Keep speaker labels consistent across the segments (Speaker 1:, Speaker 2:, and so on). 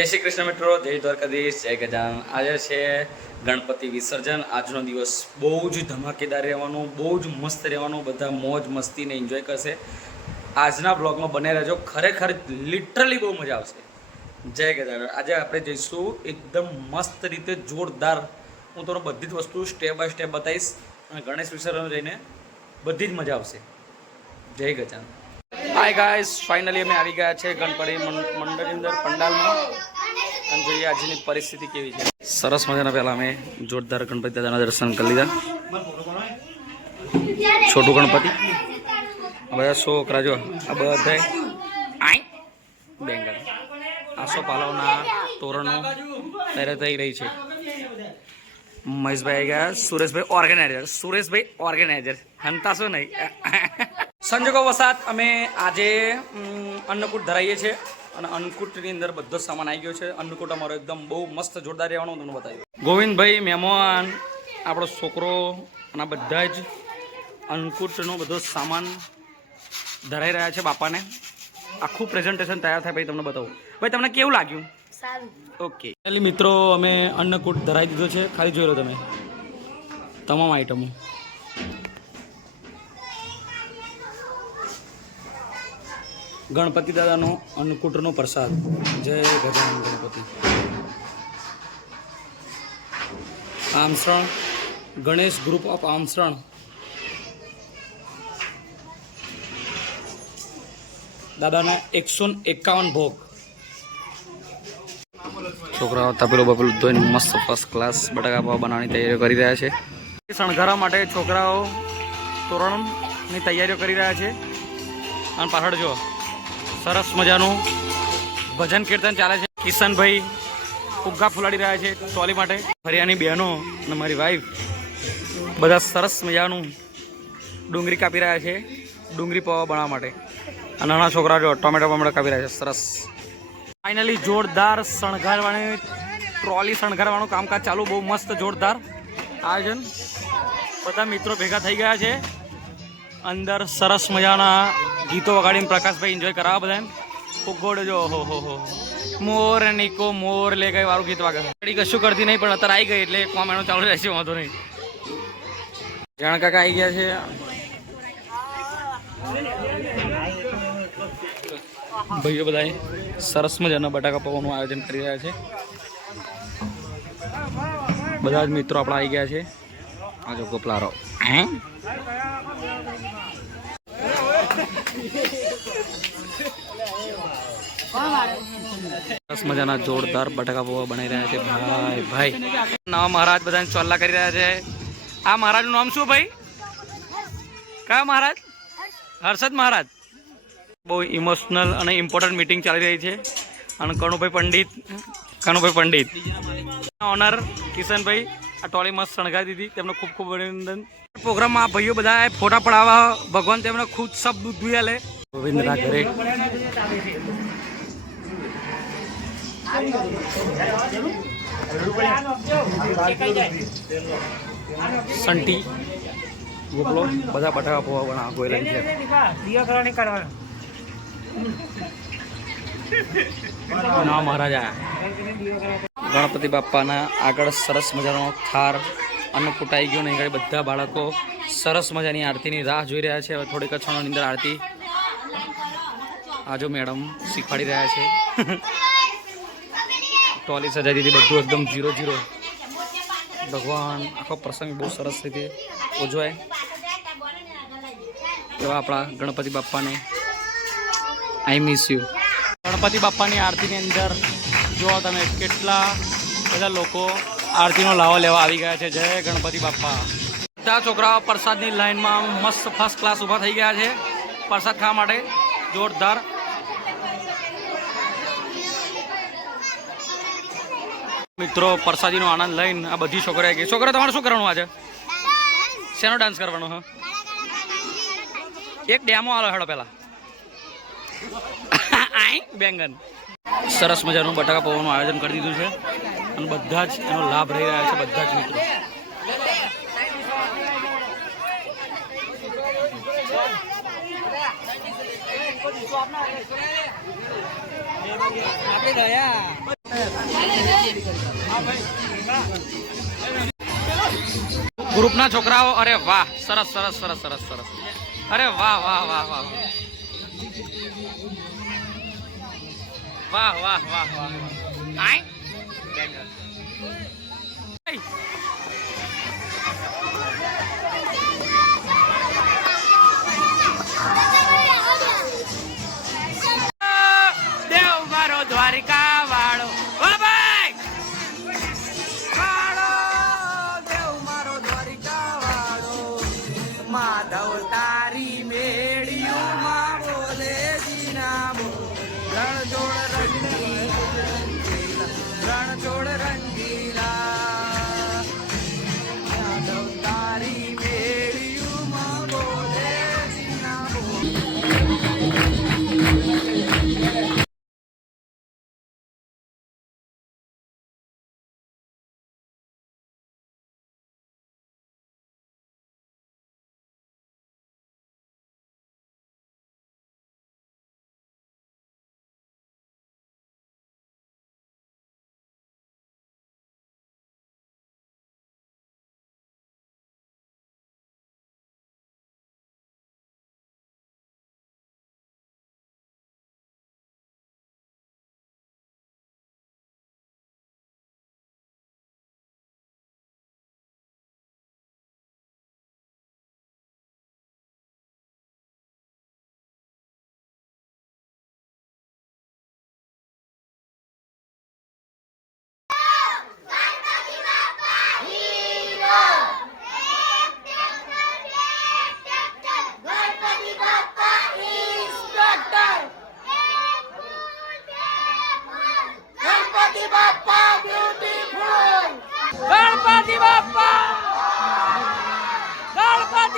Speaker 1: જય શ્રી કૃષ્ણ મિત્રો, જય દ્વારકાધીશ, જય ગજાન આજે છે ગણપતિ વિસર્જન. આજનો દિવસ બહુ જ ધમાકેદાર રહેવાનો, બહુ જ મસ્ત રહેવાનો, બધા મોજ મસ્તીને એન્જોય કરશે. આજના બ્લોગમાં બને રહેજો. ખરેખર લિટરલી બહુ મજા આવશે. જય ગજાન આજે આપણે જઈશું એકદમ મસ્ત રીતે જોરદાર. હું તમને બધી જ વસ્તુ સ્ટેપ બાય સ્ટેપ બતાવીશ અને ગણેશ વિસર્જન જઈને બધી જ મજા આવશે. જય ગજાન હાય ગાઈસ ફાઇનલી અમે આવી ગયા છે ગણપતિ મંડળની અંદર, પંડાલમાં. અને જોઈએ આજની પરિસ્થિતિ કેવી છે? સરસ મજાના પહેલાં અમે જોરદાર ગણપતિ દાદાના દર્શન કરી લીધા. છોટું ગણપતિ. બધા છોકરા જો, આ બધા બેંગલ. આસો પાલવના તોરણો ત્યારે થઈ રહી છે. મહેશભાઈ ગયા, સુરેશભાઈ ઓર્ગેનાઇઝર. સુરેશભાઈ ઓર્ગેનાઇઝર. હંતાશો નહીં. સંજોગો વસાત અમે આજે અન્નકૂટ ધરાઈએ છીએ. અને અન્નકૂટની અંદર બધો સામાન આવી ગયો છે. અન્નકૂટ અમારો એકદમ બહુ મસ્ત જોરદાર રહેવાનો તમને બતાવ્યું ગોવિંદભાઈ મહેમાન આપણો છોકરો અને બધા જ અન્નકૂટનો બધો સામાન ધરાઈ રહ્યા છે બાપાને. આખું પ્રેઝન્ટેશન તૈયાર થાય ભાઈ તમને બતાવું. ભાઈ તમને કેવું લાગ્યું? ઓકે. એટલે મિત્રો અમે અન્નકૂટ ધરાઈ દીધો છે. ખાલી જોઈ લો તમે. તમામ આઈટમો ગણપતિ દાદાનો અન્નકૂટનો પ્રસાદ. જય ગજાનન ગણપતિ. આમસણ ગણેશ ગ્રુપ ઓફ આમસણ દાદાના એકસો એકાવન ભોગ. છોકરાઓ તપેલો બપેલું ધોઈને મસ્ત ફર્સ્ટ ક્લાસ બટાકા પાવ બનાવવાની તૈયારીઓ કરી રહ્યા છે. શણગારા માટે છોકરાઓ તોરણની તૈયારીઓ કરી રહ્યા છે. અને પાછળ જો સરસ મજાનું ભજન કીર્તન ચાલે છે. કિશનભાઈ ફુગ્ગા ફુલાડી રહ્યા છે ટોલી માટે. ફરિયાની બહેનો અને મારી વાઈફ બધા સરસ મજાનું ડુંગળી કાપી રહ્યા છે, ડુંગળી પૌવા બનાવવા માટે. અને નાના છોકરા જો ટોમેટો ટોમેટો કાપી રહ્યા છે, સરસ. ફાઇનલી જોરદાર શણગારવાની, ટ્રોલી શણગારવાનું કામકાજ ચાલુ, બહુ મસ્ત જોરદાર આયોજન. બધા મિત્રો ભેગા થઈ ગયા છે. અંદર સરસ મજાના ગીતો વગાડીને પ્રકાશભાઈ એન્જોય કરાવવા બધાને. ફુગ્ગોડ જો, હો હો હો મોર નીકો, મોર લે ગઈ વાળું ગીત વાગે કશું કરતી નહીં, પણ અત્યારે આવી ગઈ એટલે કોમ એનો ચાલુ રહેશે, વાંધો નહીં. જાણ કાકા આવી ગયા છે. ભાઈઓ બધા સરસ મજાના બટાકા પકવાનું આયોજન કરી રહ્યા છે. બધા જ મિત્રો આપણા આવી ગયા છે. આ જો ગોપલારો. હે? સરસ મજાના જોરદાર બટાકા પૌવા બનાવી રહ્યા છે. ભાઈ ભાઈ. નવા મહારાજ બધાને ચોલ્લા કરી રહ્યા છે. આ મહારાજનું નામ શું ભાઈ? કયા મહારાજ? હર્ષદ મહારાજ. બહુ ઇમોશનલ અને ઇમ્પોર્ટન્ટ મીટિંગ ચાલી રહી છે. અને કણુભાઈ પંડિત કણુભાઈ પંડિત. ઓનર કિશનભાઈ, આ ટોલી મસ્ત શણગારી દીધી. તેમનો ખૂબ ખૂબ અભિનંદન. પ્રોગ્રામમાં આ ભાઈઓ બધા ફોટા પડાવવા. ભગવાન તેમને ખુદ સબ દૂધ દુયા લે ગોવિંદના ઘરે. સંટી ગોપલો બધા બટાકા પોવા બના ગોયલા છે ના મહારાજા, ગણપતિ બાપાના આગળ સરસ મજાનો થાર અન્ન કુટાઈ ગયો ને આગળ બધા બાળકો સરસ મજાની આરતીની રાહ જોઈ રહ્યા છે. હવે થોડીક ક્ષણોની અંદર આરતી આજો મેડમ શીખવાડી રહ્યા છે. ટોલી સજાઈ દીધી બધું એકદમ ઝીરો ઝીરો ભગવાન આખો પ્રસંગ બહુ સરસ રીતે ઉજવાય. એવા આપણા ગણપતિ બાપ્પાને. આઈ મિસ યુ ગણપતિ બાપ્પાની આરતીની અંદર જુઓ તમે કેટલા બધા લોકો આરતીનો લાવો લેવા આવી ગયા છે. જય ગણપતિ બાપા બધા છોકરાઓ પ્રસાદની લાઈનમાં મસ્ત ફર્સ્ટ ક્લાસ ઊભા થઈ ગયા છે. પ્રસાદ ખાવા માટે જોરદાર મિત્રો, પ્રસાદીનો આનંદ લઈને આ બધી છોકરીઓ ગઈ. છોકરા તમારે શું કરવાનું આજે? શેનો ડાન્સ કરવાનો, હા? એક ડેમો આલો હેડો પેલા. બેંગન. સરસ મજાનું બટાકા પૌવાનું આયોજન કરી દીધું છે. અને બધા જ એનો લાભ રહી રહ્યા છે બધા જ મિત્રો. ગ્રુપના છોકરાઓ, અરે વાહ, સરસ સરસ સરસ સરસ સરસ. અરે વાહ વાહ વાહ વાહ વાહ. વાહ વાહ વાહ બેંગર ചൂടരഞ്ഞ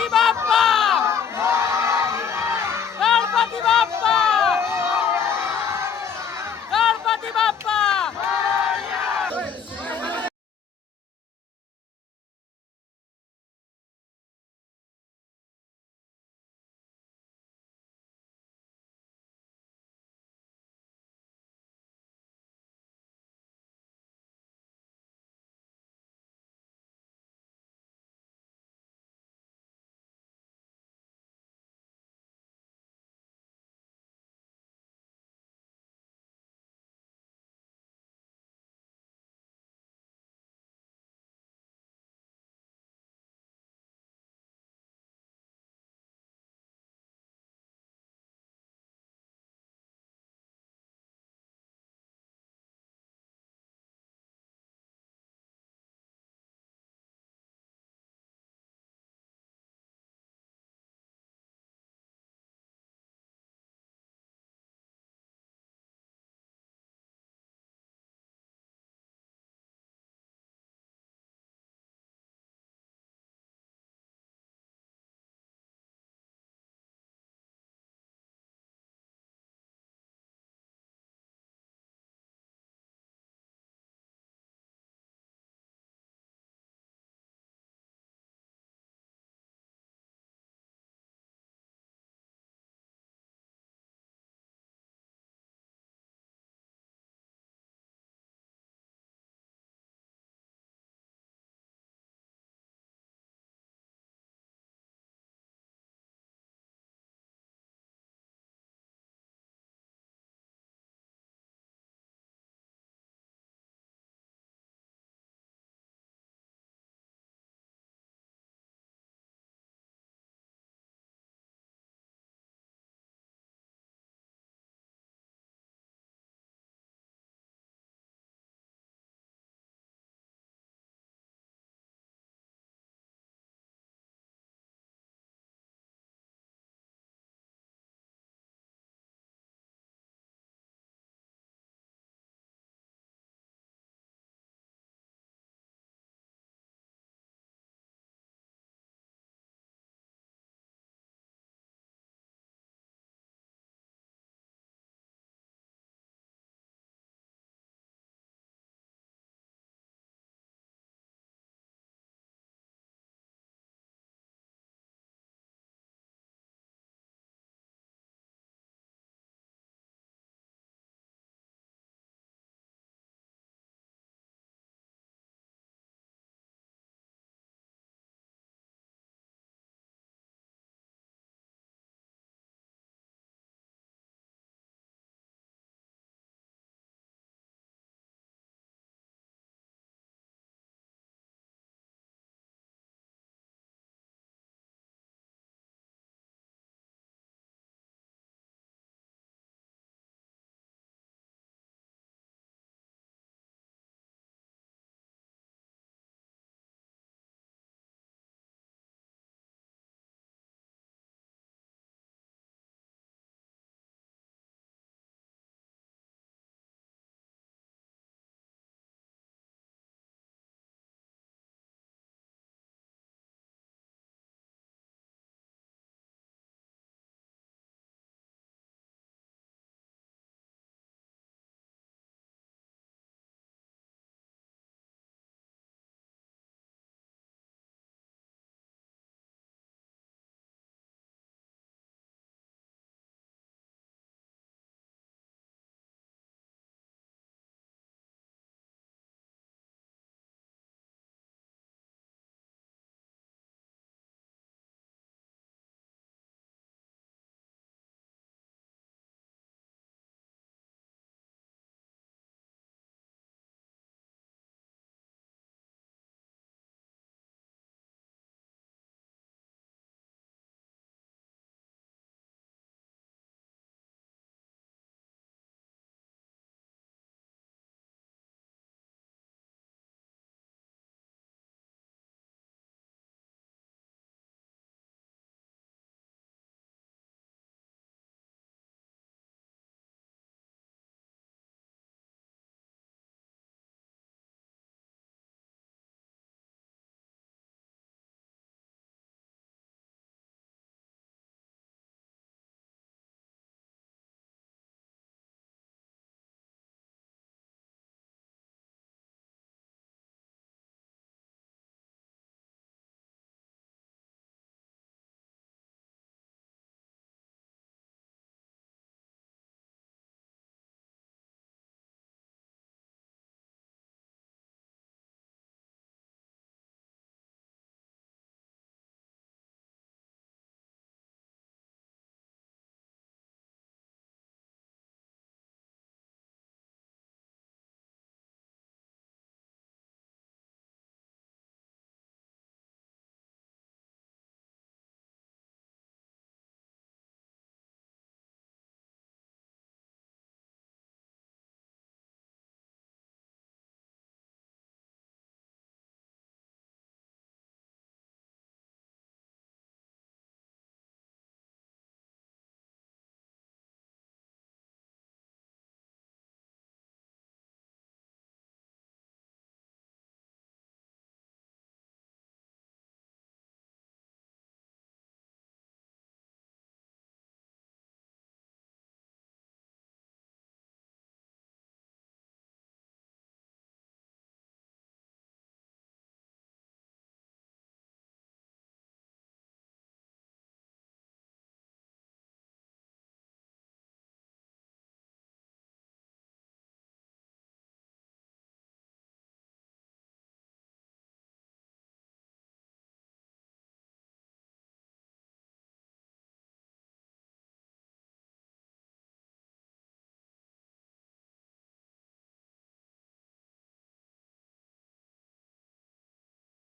Speaker 1: বাপ্পা গণপতি বাপ্পা